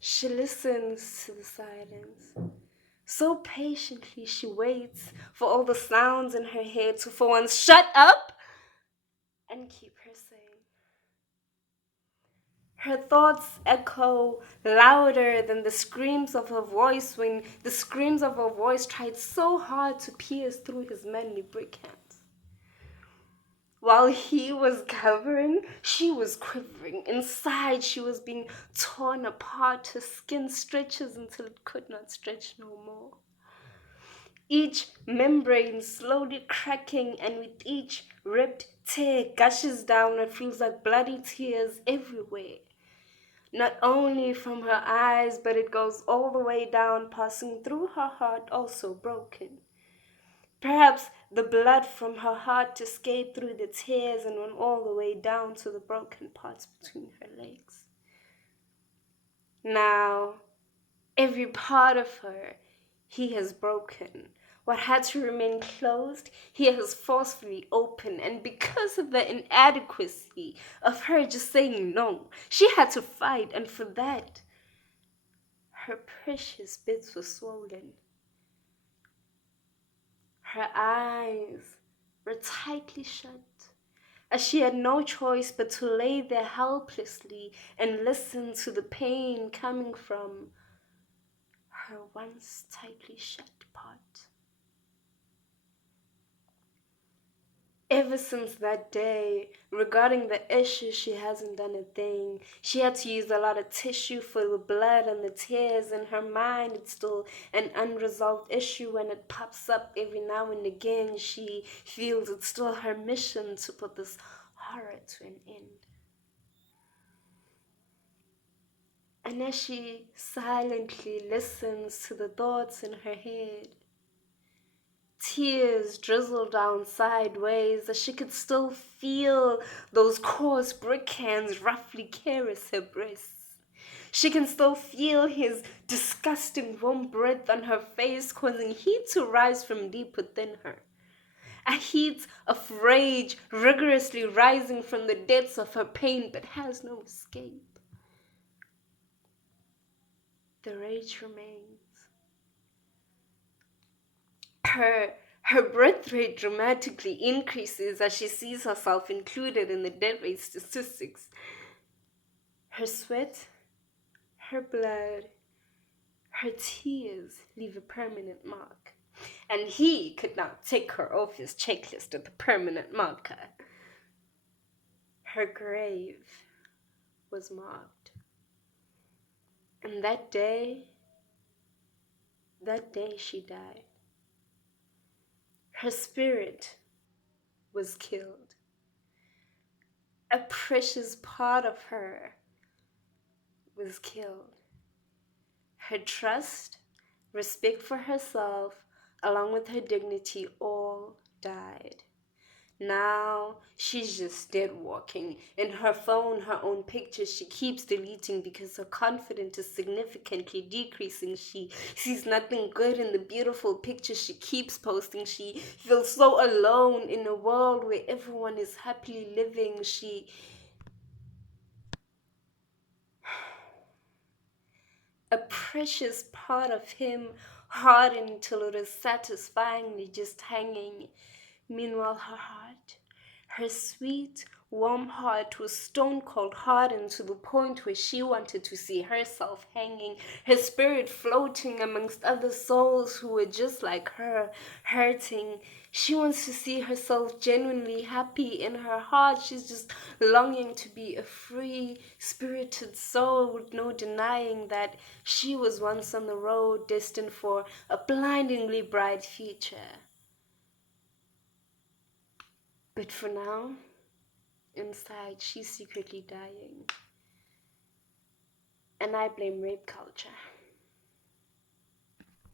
She listens to the silence. So patiently she waits for all the sounds in her head to for once shut up and keep her sane. Her thoughts echo louder than the screams of her voice when the screams of her voice tried so hard to pierce through his manly brick hands. While he was covering, she was quivering. Inside, she was being torn apart. Her skin stretches until it could not stretch no more. Each membrane slowly cracking, and with each ripped tear gushes down what feels like bloody tears everywhere. Not only from her eyes, but it goes all the way down, passing through her heart, also broken. Perhaps the blood from her heart escaped through the tears and went all the way down to the broken parts between her legs. Now, every part of her he has broken. What had to remain closed, he has forcefully opened. And because of the inadequacy of her just saying no, she had to fight. And for that, her precious bits were swollen. Her eyes were tightly shut, as she had no choice but to lay there helplessly and listen to the pain coming from her once tightly shut part. Ever since that day, regarding the issue, she hasn't done a thing. She had to use a lot of tissue for the blood and the tears. In her mind, it's still an unresolved issue. When it pops up every now and again, she feels it's still her mission to put this horror to an end. And as she silently listens to the thoughts in her head, tears drizzle down sideways as she could still feel those coarse brick hands roughly caress her breasts. She can still feel his disgusting warm breath on her face, causing heat to rise from deep within her. A heat of rage rigorously rising from the depths of her pain, but has no escape. The rage remains. Her birth rate dramatically increases as she sees herself included in the death rate statistics. Her sweat, her blood, her tears leave a permanent mark. And he could not take her off his checklist of the permanent marker. Her grave was marked. And that day she died. Her spirit was killed. A precious part of her was killed. Her trust, respect for herself, along with her dignity, all died. Now she's just dead walking. In her phone, her own pictures she keeps deleting because her confidence is significantly decreasing. She sees nothing good in the beautiful pictures she keeps posting. She feels so alone in a world where everyone is happily living. A precious part of him hardened till it is satisfyingly just hanging. Meanwhile, her sweet, warm heart was stone cold hardened to the point where she wanted to see herself hanging, her spirit floating amongst other souls who were just like her, hurting. She wants to see herself genuinely happy in her heart. She's just longing to be a free, spirited soul with no denying that she was once on the road destined for a blindingly bright future. But for now, inside, she's secretly dying. And I blame rape culture.